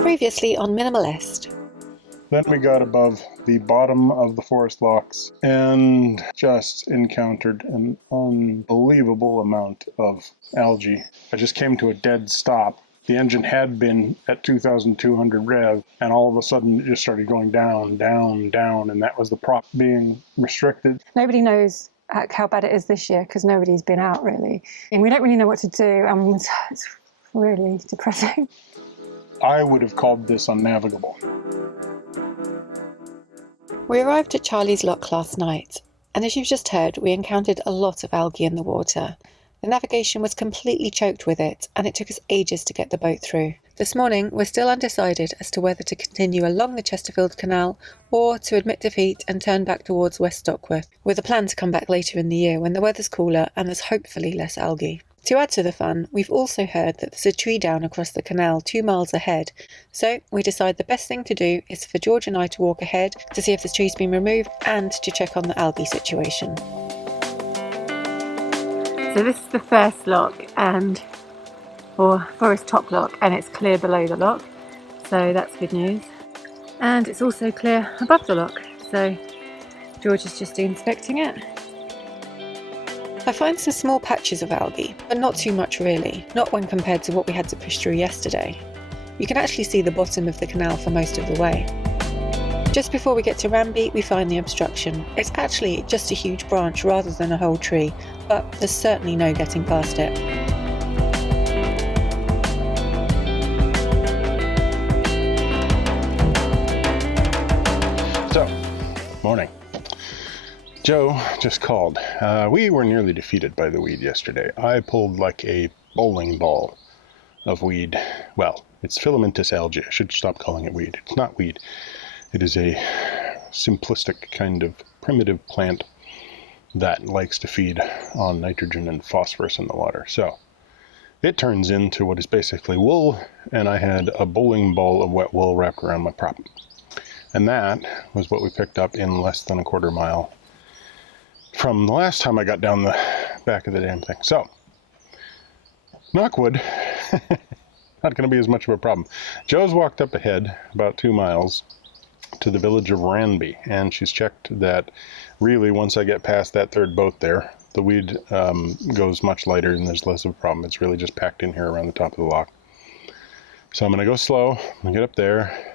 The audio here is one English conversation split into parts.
Previously on Minimalist. Then we got above the bottom of the forest locks and just encountered an unbelievable amount of algae. I just came to a dead stop. The engine had been at 2,200 rev, and all of a sudden it just started going down, down, down, and that was the prop being restricted. Nobody knows how bad it is this year because nobody's been out really. And we don't really know what to do, and it's really depressing. I would have called this unnavigable. We arrived at Charlie's Lock last night, and as you've just heard, we encountered a lot of algae in the water. The navigation was completely choked with it, and it took us ages to get the boat through. This morning, we're still undecided as to whether to continue along the Chesterfield Canal or to admit defeat and turn back towards West Stockwith, with a plan to come back later in the year when the weather's cooler and there's hopefully less algae. To add to the fun, we've also heard that there's a tree down across the canal 2 miles ahead, so we decide the best thing to do is for George and I to walk ahead to see if this tree's been removed and to check on the algae situation. So this is the first lock, or forest top lock, and it's clear below the lock, so that's good news. And it's also clear above the lock, so George is just inspecting it. I find some small patches of algae, but not too much really, not when compared to what we had to push through yesterday. You can actually see the bottom of the canal for most of the way. Just before we get to Ramby, we find the obstruction. It's actually just a huge branch rather than a whole tree, but there's certainly no getting past it. So, morning. Joe just called. We were nearly defeated by the weed yesterday. I pulled like a bowling ball of weed. Well, it's filamentous algae. I should stop calling it weed. It's not weed. It is a simplistic kind of primitive plant that likes to feed on nitrogen and phosphorus in the water. So it turns into what is basically wool, and I had a bowling ball of wet wool wrapped around my prop. And that was what we picked up in less than a quarter mile from the last time I got down the back of the damn thing. So, knockwood, not going to be as much of a problem. Joe's walked up ahead about 2 miles to the village of Ranby, and she's checked that really once I get past that third boat there, the weed goes much lighter and there's less of a problem. It's really just packed in here around the top of the lock. So I'm going to go slow. I'm going to get up there.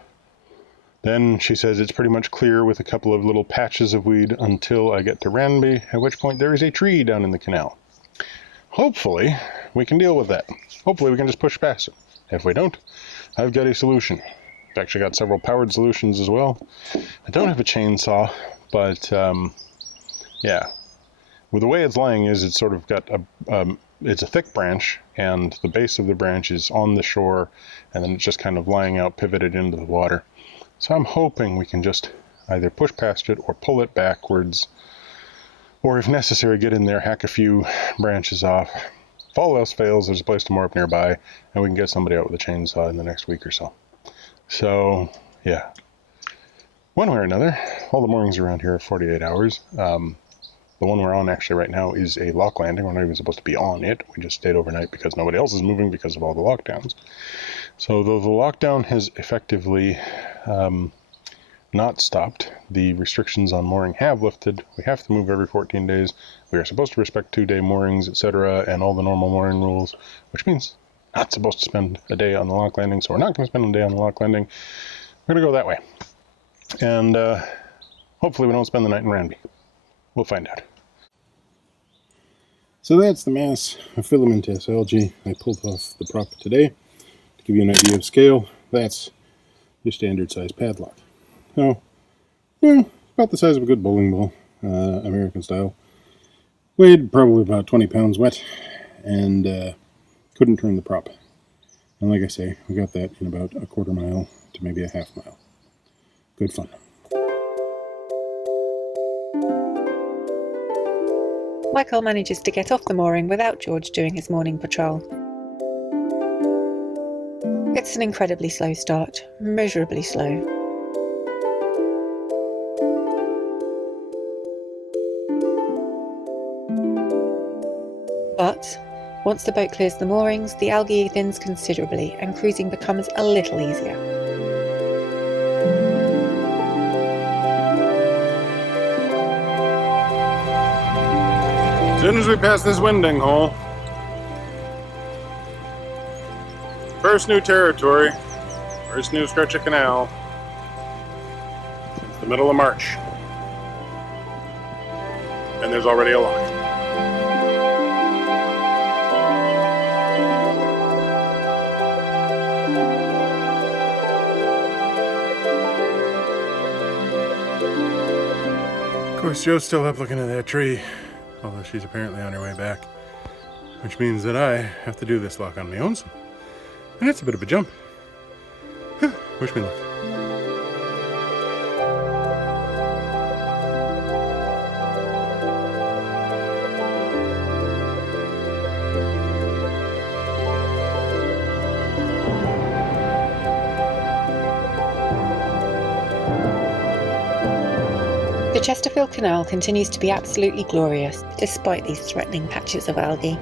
Then she says it's pretty much clear with a couple of little patches of weed until I get to Ranby, at which point there is a tree down in the canal. Hopefully we can deal with that. Hopefully we can just push past it. If we don't, I've got a solution. I've actually got several powered solutions as well. I don't have a chainsaw, but yeah. Well, the way it's lying is it's sort of got it's a thick branch, and the base of the branch is on the shore, and then it's just kind of lying out, pivoted into the water. So I'm hoping we can just either push past it or pull it backwards, or if necessary, get in there, hack a few branches off. If all else fails, there's a place to moor up nearby, and we can get somebody out with a chainsaw in the next week or so. So, yeah. One way or another, all the moorings around here are 48 hours. The one we're on actually right now is a lock landing. We're not even supposed to be on it. We just stayed overnight because nobody else is moving because of all the lockdowns. So though the lockdown has effectively not stopped, the restrictions on mooring have lifted. We have to move every 14 days. We are supposed to respect 2-day moorings, etc., and all the normal mooring rules, which means not supposed to spend a day on the lock landing, so we're not going to spend a day on the lock landing. We're going to go that way. And hopefully we don't spend the night in Ranby. We'll find out. So that's the mass of filamentous algae I pulled off the prop today. To give you an idea of scale, that's your standard size padlock. So, about the size of a good bowling ball, American style. Weighed probably about 20 pounds wet, and couldn't turn the prop. And like I say, we got that in about a quarter mile to maybe a half mile. Good fun. Michael manages to get off the mooring without George doing his morning patrol. It's an incredibly slow start, miserably slow. But Once the boat clears the moorings, the algae thins considerably and cruising becomes a little easier. As soon as we pass this winding hole, first new territory, first new stretch of canal since the middle of March. And there's already a line. Of course, Joe's still up looking at that tree, although she's apparently on her way back, which means that I have to do this lock on my own. And it's a bit of a jump. Wish me luck. The Chesterfield Canal continues to be absolutely glorious, despite these threatening patches of algae.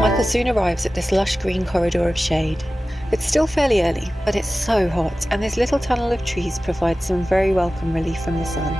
Michael soon arrives at this lush green corridor of shade. It's still fairly early, but it's so hot, and this little tunnel of trees provides some very welcome relief from the sun.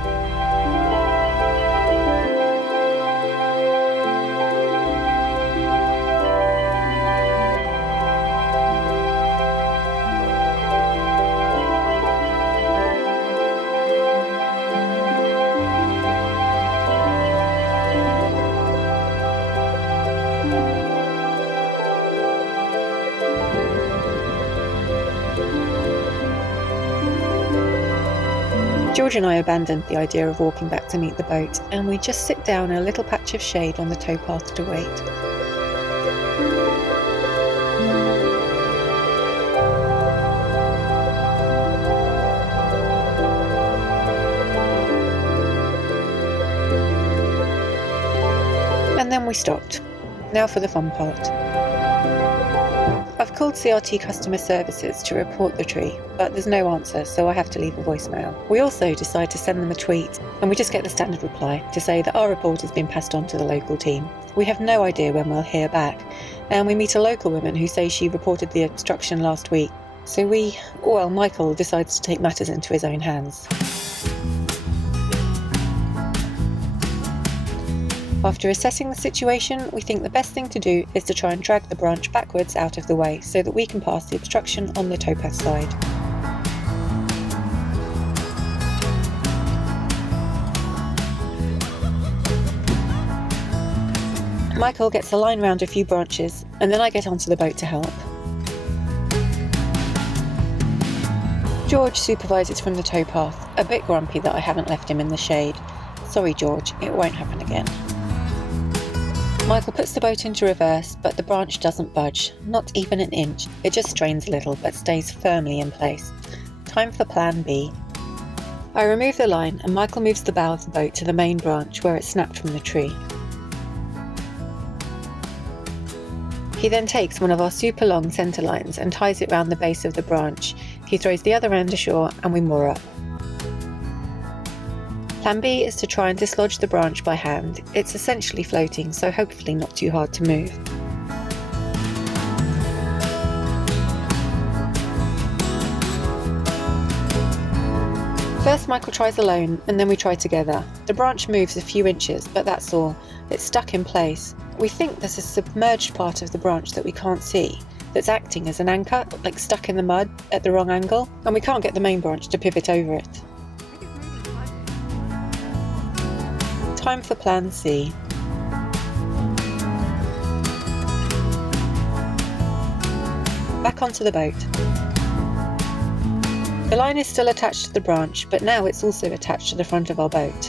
George and I abandoned the idea of walking back to meet the boat, and we just sit down in a little patch of shade on the towpath to wait. And then we stopped. Now for the fun part. I've called CRT customer services to report the tree, but there's no answer, so I have to leave a voicemail. We also decide to send them a tweet, and we just get the standard reply to say that our report has been passed on to the local team. We have no idea when we'll hear back, and we meet a local woman who says she reported the obstruction last week. So Michael decides to take matters into his own hands. After assessing the situation, we think the best thing to do is to try and drag the branch backwards out of the way so that we can pass the obstruction on the towpath side. Michael gets a line round a few branches, and then I get onto the boat to help. George supervises from the towpath, a bit grumpy that I haven't left him in the shade. Sorry George, it won't happen again. Michael puts the boat into reverse, but the branch doesn't budge, not even an inch. It just strains a little, but stays firmly in place. Time for plan B. I remove the line, and Michael moves the bow of the boat to the main branch where it snapped from the tree. He then takes one of our super long centre lines and ties it round the base of the branch. He throws the other end ashore and we moor up. Plan B is to try and dislodge the branch by hand. It's essentially floating, so hopefully not too hard to move. First Michael tries alone, and then we try together. The branch moves a few inches, but that's all. It's stuck in place. We think there's a submerged part of the branch that we can't see, that's acting as an anchor, like stuck in the mud at the wrong angle, and we can't get the main branch to pivot over it. Time for plan C. Back onto the boat. The line is still attached to the branch, but now it's also attached to the front of our boat.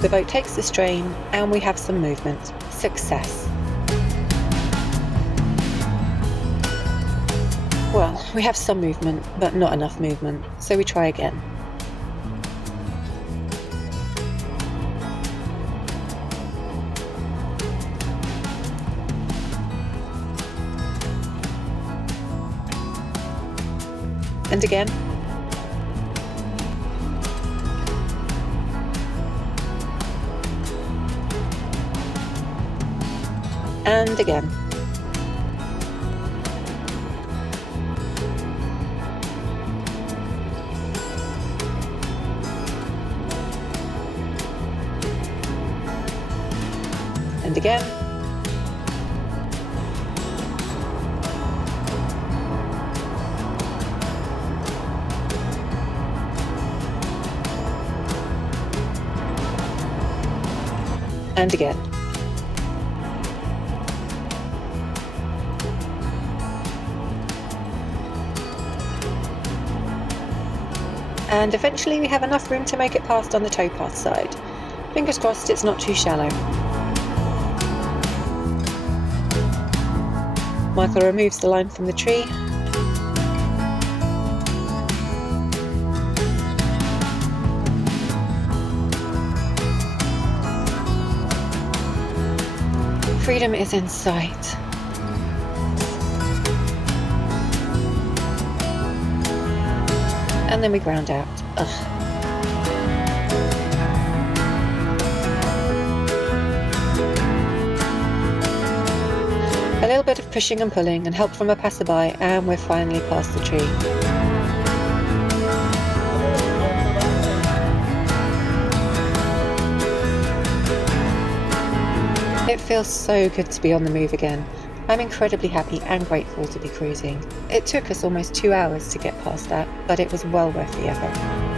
The boat takes the strain, and we have some movement. Success. Well, We have some movement, but not enough movement, so we try again. And again. And again. And again. And again. And eventually we have enough room to make it past on the towpath side. Fingers crossed it's not too shallow. Michael removes the line from the tree. Freedom is in sight. And then we ground out. Ugh. A little bit of pushing and pulling and help from a passerby, and we're finally past the tree. It feels so good to be on the move again. I'm incredibly happy and grateful to be cruising. It took us almost 2 hours to get past that, but it was well worth the effort.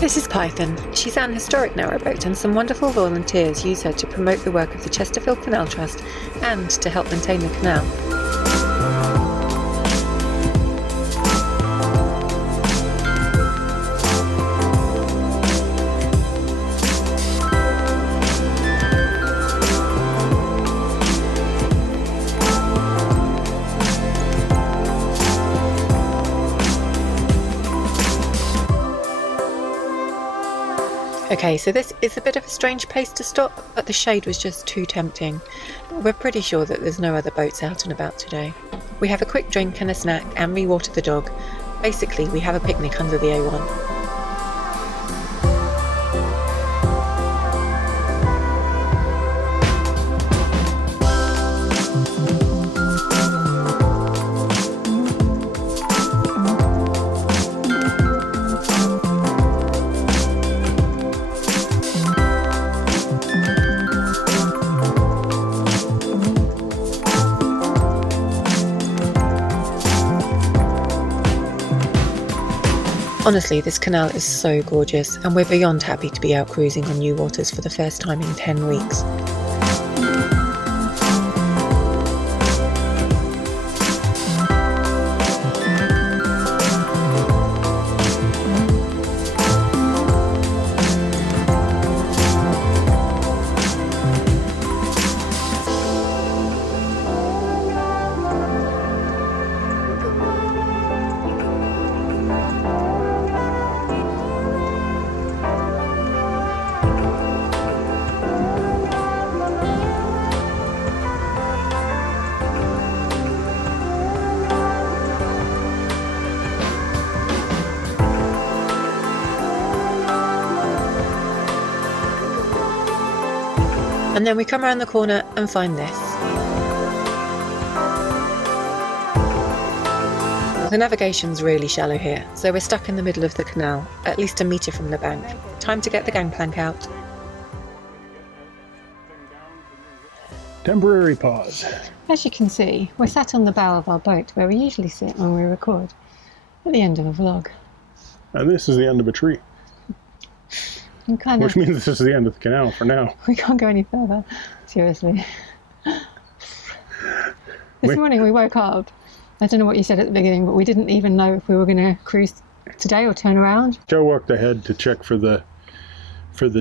This is Python. She's an historic narrowboat, and some wonderful volunteers use her to promote the work of the Chesterfield Canal Trust and to help maintain the canal. Okay, so this is a bit of a strange place to stop, but the shade was just too tempting. We're pretty sure that there's no other boats out and about today. We have a quick drink and a snack and re-water the dog. Basically, we have a picnic under the A1. Honestly, this canal is so gorgeous, and we're beyond happy to be out cruising on new waters for the first time in 10 weeks. And then we come around the corner and find this. The navigation's really shallow here, so we're stuck in the middle of the canal, at least a metre from the bank. Time to get the gangplank out. Temporary pause. As you can see, we're sat on the bow of our boat where we usually sit when we record, at the end of a vlog. And this is the end of a tree. Which means this is the end of the canal for now. We can't go any further, seriously. This morning we woke up, I don't know what you said at the beginning, but we didn't even know if we were going to cruise today or turn around. Joe walked ahead to check for the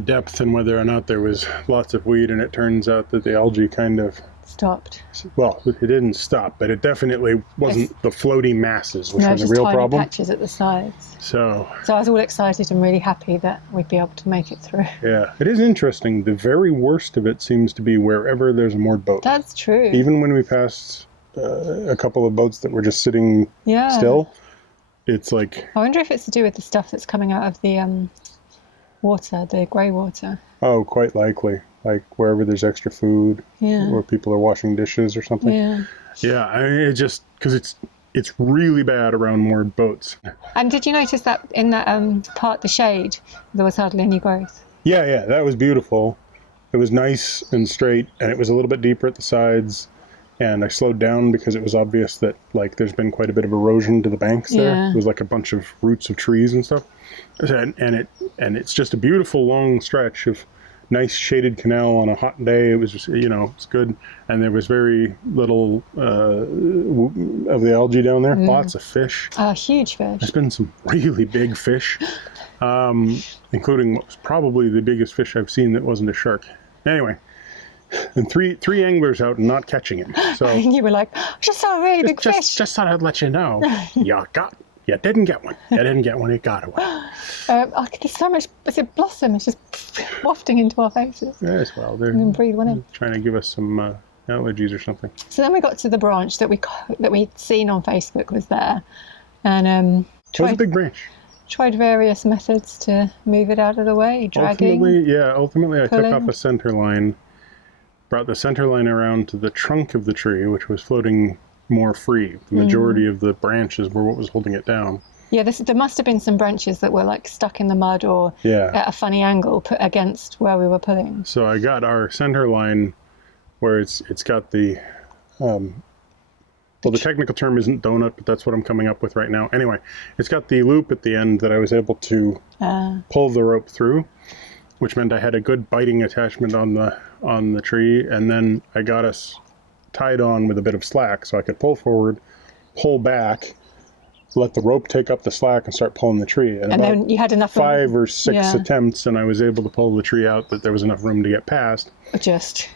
depth and whether or not there was lots of weed, and it turns out that the algae kind of stopped. Well, it didn't stop, but it definitely wasn't the floaty masses, which was a real tiny problem. Patches at the sides. So I was all excited and really happy that we'd be able to make it through. Yeah, it is interesting. The very worst of it seems to be wherever there's a moored boat. That's true. Even when we passed a couple of boats that were just sitting still, it's like... I wonder if it's to do with the stuff that's coming out of the water, the grey water. Oh, quite likely. Like wherever there's extra food, or people are washing dishes or something. Yeah, I mean, it just... Because it's really bad around moored boats. And did you notice that in that part, the shade, there was hardly any growth? Yeah, that was beautiful. It was nice and straight, and it was a little bit deeper at the sides. And I slowed down because it was obvious that like there's been quite a bit of erosion to the banks there. It was like a bunch of roots of trees and stuff. And it's just a beautiful long stretch of nice shaded canal on a hot day. It was just, it's good. And there was very little of the algae down there. Lots of fish. Huge fish. There's been some really big fish, including what was probably the biggest fish I've seen that wasn't a shark. Anyway. And three anglers out and not catching him. So you were like, I just saw a really big fish. Just thought I'd let you know. You didn't get one. You didn't get one. It got away. There's so much. It's a blossom. It's just wafting into our faces. Yes, well, they're breathe one in. Trying to give us some allergies or something. So then we got to the branch that we'd seen on Facebook was there, and it was a big branch. Tried various methods to move it out of the way, dragging. Ultimately, I took off a center line. Brought the center line around to the trunk of the tree, which was floating more free. The majority of the branches were what was holding it down. Yeah, there must have been some branches that were like stuck in the mud or at a funny angle put against where we were pulling. So I got our center line where it's got the, the technical term isn't donut, but that's what I'm coming up with right now. Anyway, it's got the loop at the end that I was able to pull the rope through, which meant I had a good biting attachment on the tree, and then I got us tied on with a bit of slack so I could pull forward, pull back, let the rope take up the slack and start pulling the tree. And then you had enough 5 or 6 attempts, and I was able to pull the tree out that there was enough room to get past. Just.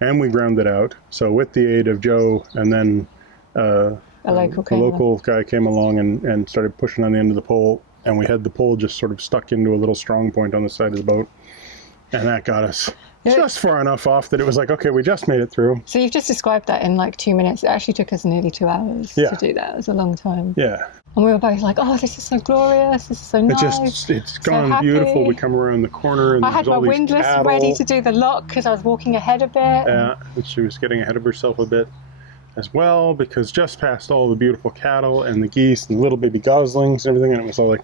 And we ground it out. So with the aid of Joe, and then a local guy came along and started pushing on the end of the pole, and we had the pole just sort of stuck into a little strong point on the side of the boat. And that got us just far enough off that it was like, okay, we just made it through. So you've just described that in like 2 minutes. It actually took us nearly 2 hours to do that. It was a long time. Yeah. And we were both like, oh, this is so glorious. This is so nice. It's gone beautiful. We come around the corner and I had my windlass ready to do the lock because I was walking ahead a bit. Yeah, and she was getting ahead of herself a bit as well, because just past all the beautiful cattle and the geese and the little baby goslings and everything, and it was all like,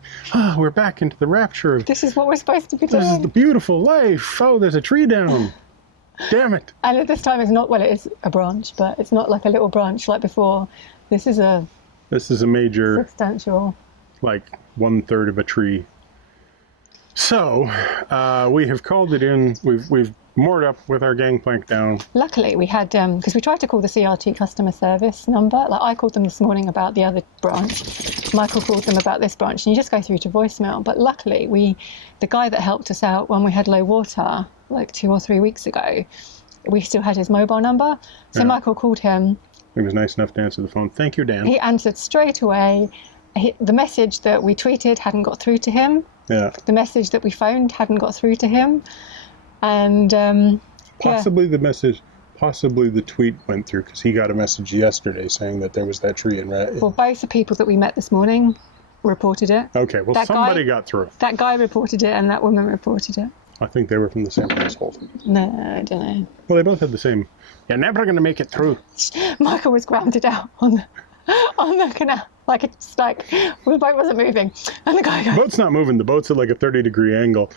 we're back into the rapture. This is what we're supposed to be doing. This is the beautiful life. Oh, there's a tree down. Damn it. And at this time it's not, it is a branch, but it's not like a little branch like before. This is a major, substantial, like 1/3 of a tree. So we have called it in. We've moored up with our gangplank down. Luckily we had, because we tried to call the CRT customer service number. Like I called them this morning about the other branch. Michael called them about this branch, and you just go through to voicemail. But luckily the guy that helped us out when we had low water, like 2 or 3 weeks ago, we still had his mobile number. So Michael called him. He was nice enough to answer the phone. Thank you, Dan. He answered straight away. The message that we tweeted hadn't got through to him. Yeah. The message that we phoned hadn't got through to him. And possibly the tweet went through, because he got a message yesterday saying that there was that tree in red. Well, both the people that we met this morning reported it. Okay, well, somebody got through. That guy reported it and that woman reported it. I think they were from the same household. No, I don't know. Well, they both had the same. You're never going to make it through. Michael was grounded out on the canal. Like, it's like, the boat wasn't moving. And the guy goes... The boat's not moving. The boat's at like a 30-degree angle.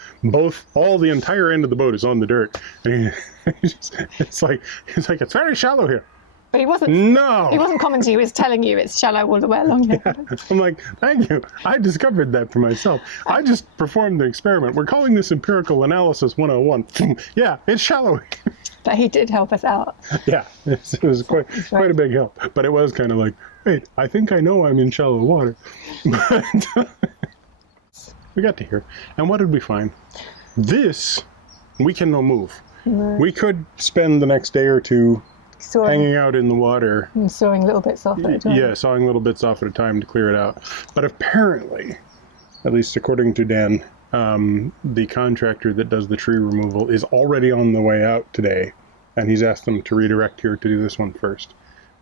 All the entire end of the boat is on the dirt. And it's like, it's very shallow here. But he wasn't... No! He wasn't commenting. He was telling you it's shallow all the way along here. Yeah. I'm like, thank you. I discovered that for myself. I just performed the experiment. We're calling this empirical analysis 101. Yeah, it's shallow. But he did help us out. Yeah, it was quite a big help. But it was kind of like, wait, I think I know I'm in shallow water. But we got to here. And what did we find? This, we can no move. No. We could spend the next day or two hanging out in the water. And sawing little bits off at a time. Yeah, sawing little bits off at a time to clear it out. But apparently, at least according to Dan, the contractor that does the tree removal is already on the way out today. And he's asked them to redirect here to do this one first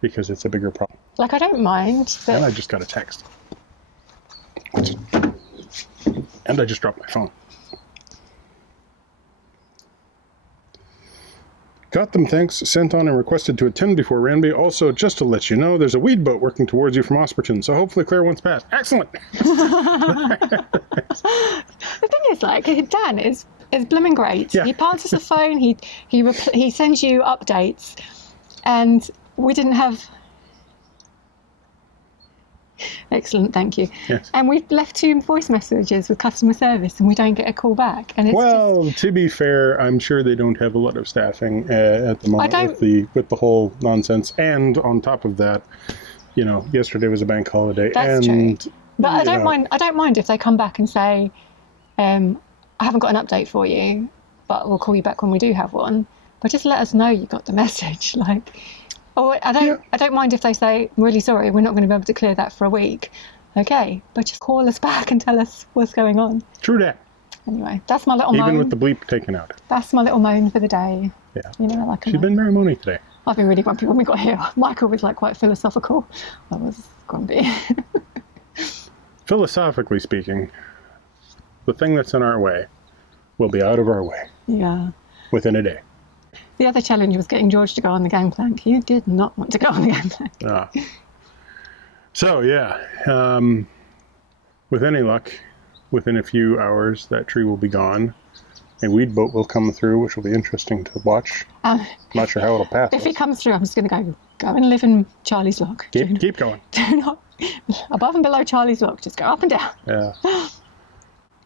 because it's a bigger problem. Like, I don't mind. But... And I just got a text. And I just dropped my phone. Got them, thanks. Sent on and requested to attend before Ranby. Also, just to let you know, there's a weed boat working towards you from Osperton, so hopefully Claire wants past. Excellent! The thing is, like, Dan is blooming great. Yeah. He answers the phone, he sends you updates, and we didn't have... Excellent, thank you. Yes. And we've left 2 voice messages with customer service and we don't get a call back. And it's to be fair, I'm sure they don't have a lot of staffing at the moment with the whole nonsense. And on top of that, you know, yesterday was a bank holiday. That's true. But I don't mind if they come back and say, I haven't got an update for you, but we'll call you back when we do have one. But just let us know you got the message. Like... Or I don't mind if they say, I'm really sorry, we're not going to be able to clear that for a week. Okay, but just call us back and tell us what's going on. True that. Anyway, that's my little moan. Even with the bleep taken out. That's my little moan for the day. Yeah. You know, like She's been very moany today. I've been really grumpy when we got here. Michael was like quite philosophical. I was grumpy. Philosophically speaking, the thing that's in our way will be out of our way. Yeah. Within a day. The other challenge was getting George to go on the gangplank. You did not want to go on the gangplank. Ah. So, yeah. With any luck, within a few hours, that tree will be gone. A weed boat will come through, which will be interesting to watch. Not sure how it'll pass. If he comes through, I'm just going to go and live in Charlie's Lock. Keep going. Do not, above and below Charlie's Lock, just go up and down. Yeah.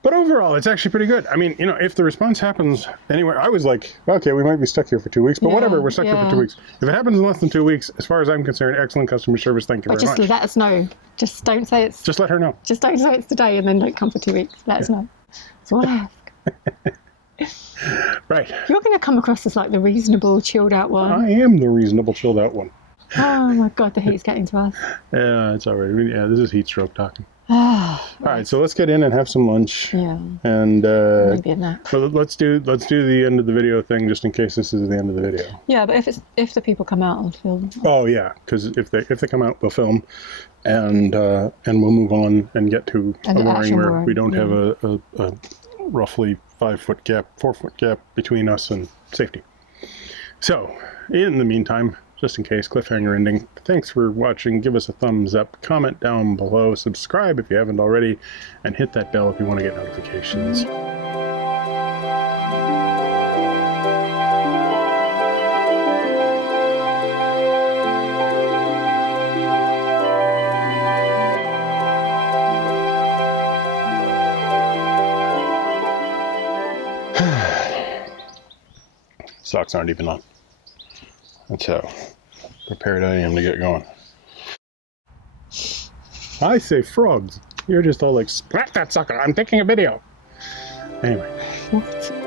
But overall, it's actually pretty good. I mean, you know, if the response happens anywhere, I was like, okay, we might be stuck here for 2 weeks, but whatever, we're stuck here for 2 weeks. If it happens in less than 2 weeks, as far as I'm concerned, excellent customer service, thank you very much. Just let us know. Just don't say it's... Just let her know. Just don't say it's today and then don't come for 2 weeks. Let us know. That's all I ask. Right. You're going to come across as like the reasonable, chilled out one. I am the reasonable, chilled out one. Oh my God, the heat's getting to us. Yeah, it's all right. Yeah, this is heat stroke talking. All right, so let's get in and have some lunch. Yeah. And maybe a nap. So let's do the end of the video thing just in case this is the end of the video. Yeah, but if the people come out, I'll film. Oh yeah, because if they come out, we'll film, and we'll move on and get to a mooring where we don't have a roughly 4 foot gap between us and safety. So in the meantime, just in case, cliffhanger ending. Thanks for watching. Give us a thumbs up, comment down below, subscribe if you haven't already, and hit that bell if you want to get notifications. Socks aren't even on. That's how prepared I am to get going. I say frogs. You're just all like, splat that sucker, I'm taking a video. Anyway. What?